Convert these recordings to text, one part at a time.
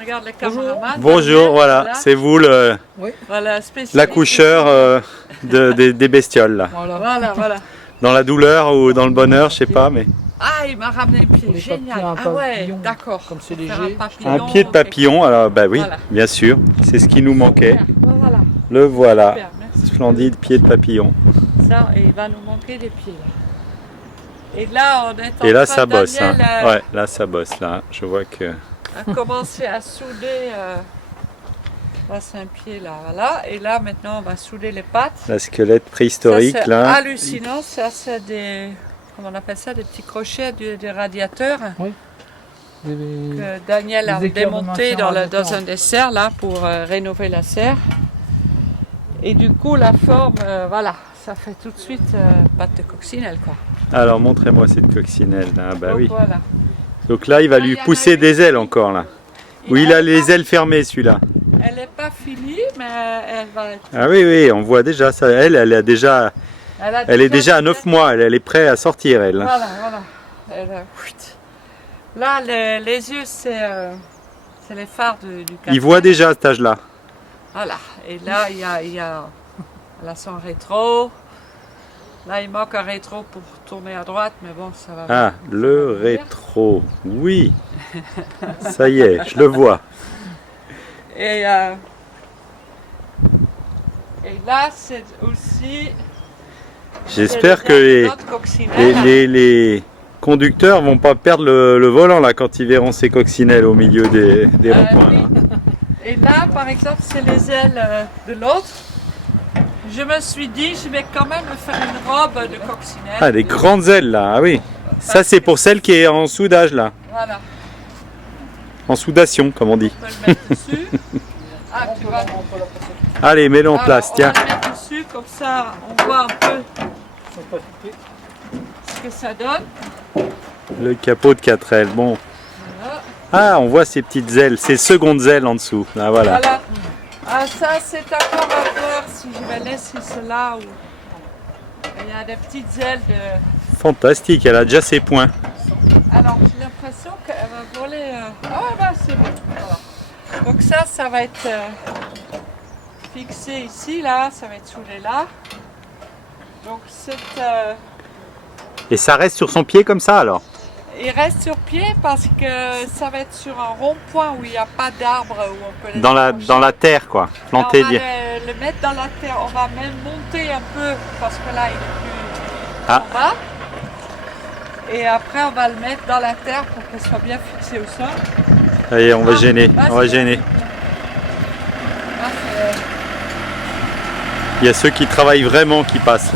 Regarde le caméraman. Bonjour, voilà, c'est vous voilà, l'accoucheur des bestioles là. Voilà. Dans la douleur ou dans le bonheur, je sais pas, mais... Ah, il m'a ramené un pied, génial. Ah ouais, d'accord. Comme c'est léger. Un pied de papillon, alors bah oui, Voilà. bien sûr, c'est ce qui nous manquait. Voilà. Le voilà, Super, merci. splendide pied de papillon. Ça, et il va nous manquer des pieds. Là. Et là, on est en Et là, train, ça bosse, hein. Daniel, Ouais, là, ça bosse, là. Je vois que... a commencé à souder. Là, c'est un pied, là, voilà. Et là, maintenant, on va souder les pattes. La squelette préhistorique, Ça, c'est là. hallucinant. Ça, c'est des... Comment on appelle ça? Des petits crochets des radiateurs. Oui. Que Daniel a des éclairs de démonté maintien dans un des serres, là, pour rénover la serre. Et du coup, la forme, voilà, ça fait tout de suite patte de coccinelle, quoi. Alors, montrez-moi cette coccinelle, là. Bah Donc, oui. voilà. Donc là, il va lui pousser des ailes encore, là. Ou il a les ailes fermées, celui-là. Elle n'est pas finie, mais elle va être... Ah oui, oui, on voit déjà ça. Elle est déjà à 9 mois. Elle est prête à sortir, elle. Voilà. Là, les yeux, c'est les phares du café. Il voit déjà à cet âge-là. Voilà. Et là, il y a là, son rétro. Là, il manque un rétro pour tourner à droite, mais bon, ça va. Ah, le rétro. Oui. Ça y est, je le vois. Et là, c'est aussi... J'espère que les conducteurs vont pas perdre le volant là quand ils verront ces coccinelles au milieu des ronds-points. Oui. Et là, par exemple, c'est les ailes de l'autre. Je me suis dit, je vais quand même me faire une robe de coccinelle. Ah, des grandes ailes là, ah oui. Ça c'est pour celle qui est en soudage là. Voilà. En soudation, comme on dit. On peut le mettre dessus. Ah, tu vas... Allez, mets-le en place, tiens. On va le mettre dessus, comme ça, on voit un peu ce que ça donne. Le capot de 4 ailes, bon. Voilà. Ah, on voit ces petites ailes, ces secondes ailes en dessous. Là, voilà. Voilà. Ah, ça, c'est encore à voir si je vais laisser cela ou... Il y a des petites ailes de... Fantastique, elle a déjà ses points. Alors, j'ai l'impression qu'elle va voler... Ah, bah, c'est bon. Voilà. Donc ça va être fixé ici, là. Ça va être soudé là. Donc, Et ça reste sur son pied comme ça alors? il reste sur pied parce que ça va être sur un rond-point où il n'y a pas d'arbre où on peut les dans la terre quoi, planté. On va le mettre dans la terre. On va même monter un peu parce que là, il est plus en bas. Et après, on va le mettre dans la terre pour qu'elle soit bien fixée au sol. Allez, on va gêner, on va gêner. Il y a ceux qui travaillent vraiment qui passent.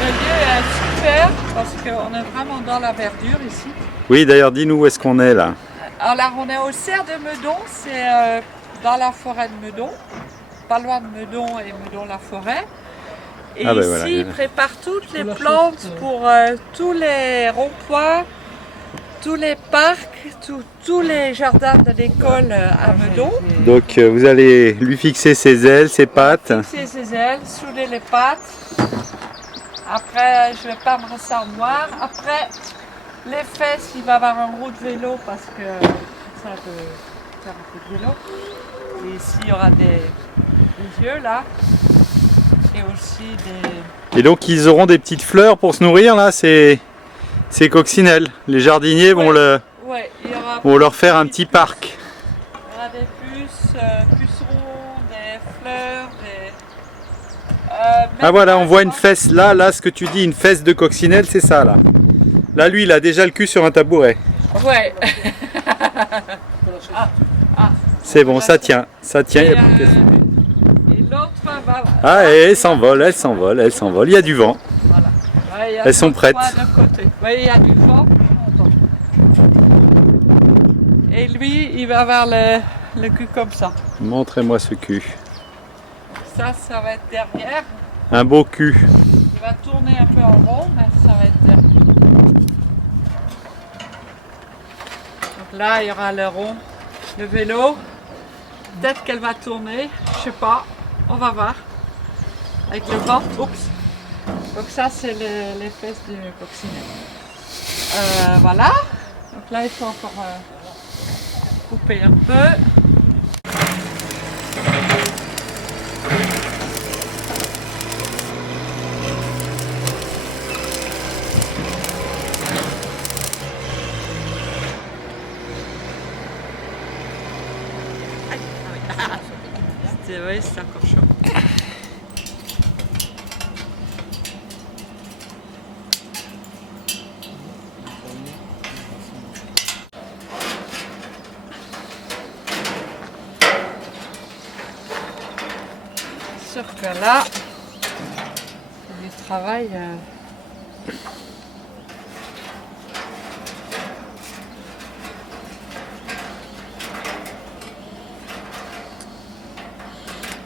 Le lieu est super parce qu'on est vraiment dans la verdure ici. Oui, d'ailleurs, dis-nous où est-ce qu'on est là. Alors, on est au cerf de Meudon, c'est dans la forêt de Meudon, pas loin de Meudon et Meudon-la-Forêt. Et ici, voilà, ils préparent toutes les plantes pour tous les ronds-points, tous les parcs, tous les jardins de l'école à Meudon. Donc, vous allez lui fixer ses ailes, ses pattes. Fixer ses ailes, souder les pattes. Après, je vais peindre ça en noir. Après, les fesses, il va avoir un roue de vélo parce que ça peut faire un peu de vélo. Et ici, il y aura des yeux là. Et aussi des... Et donc, ils auront des petites fleurs pour se nourrir là, ces coccinelles. Les jardiniers vont leur faire un petit parc. Il y aura des pucerons, des fleurs, ah voilà, on voit une fesse là, ce que tu dis, une fesse de coccinelle, c'est ça là. Là, lui, il a déjà le cul sur un tabouret. Ouais. C'est bon, ça tient, il n'y a plus qu'à sauter. Et l'autre va... Ah, et elle s'envole. Il y a du vent. Voilà. Ouais, elles sont prêtes. Oui, il y a du vent. Et lui, il va avoir le cul comme ça. Montrez-moi ce cul. Ça va être derrière. Un beau cul. Il va tourner un peu en rond, mais ça va être derrière. Donc là, il y aura le rond, le vélo. Peut-être qu'elle va tourner, je sais pas. On va voir. Avec le vent. Oups. Donc ça c'est les fesses de coccinelle. Voilà. Donc là il faut encore couper un peu. Oui, c'est encore chaud. Sûr que là, c'est du travail.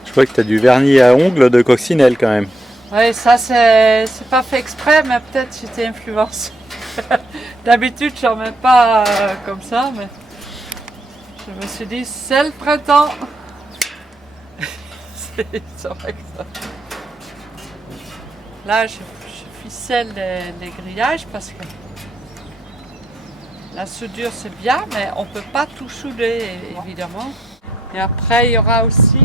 Je vois que tu as du vernis à ongles de coccinelle quand même. Oui, ça c'est pas fait exprès, mais peut-être j'étais influencée. D'habitude, j'en mets pas comme ça, mais je me suis dit, c'est le printemps. C'est vrai que ça. Là, je ficelle les grillages parce que la soudure c'est bien, mais on peut pas tout souder évidemment. Et après, il y aura aussi.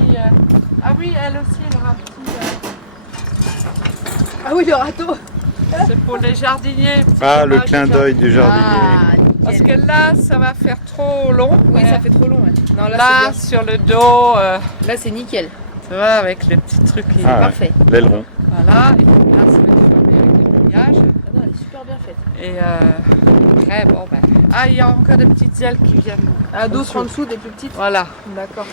Ah oui, elle aussi, elle aura un petit. Ah oui, le râteau. C'est pour les jardiniers. Ah, le clin d'œil du jardinier. Ah, Parce que là, ça va faire trop long. oui, ça fait trop long. Ouais. Non, là, Là, c'est sur le dos, bien. Là, c'est nickel. tu vois, avec les petits trucs. Ah, ouais. Parfait. L'aileron. Voilà, et puis là, ça va être fermé avec le grillage. Ah non, elle est super bien faite. Et après, bon ben. Ah, il y a encore des petites ailes qui viennent. Ah, d'autres en dessous, des plus petites. Voilà. D'accord.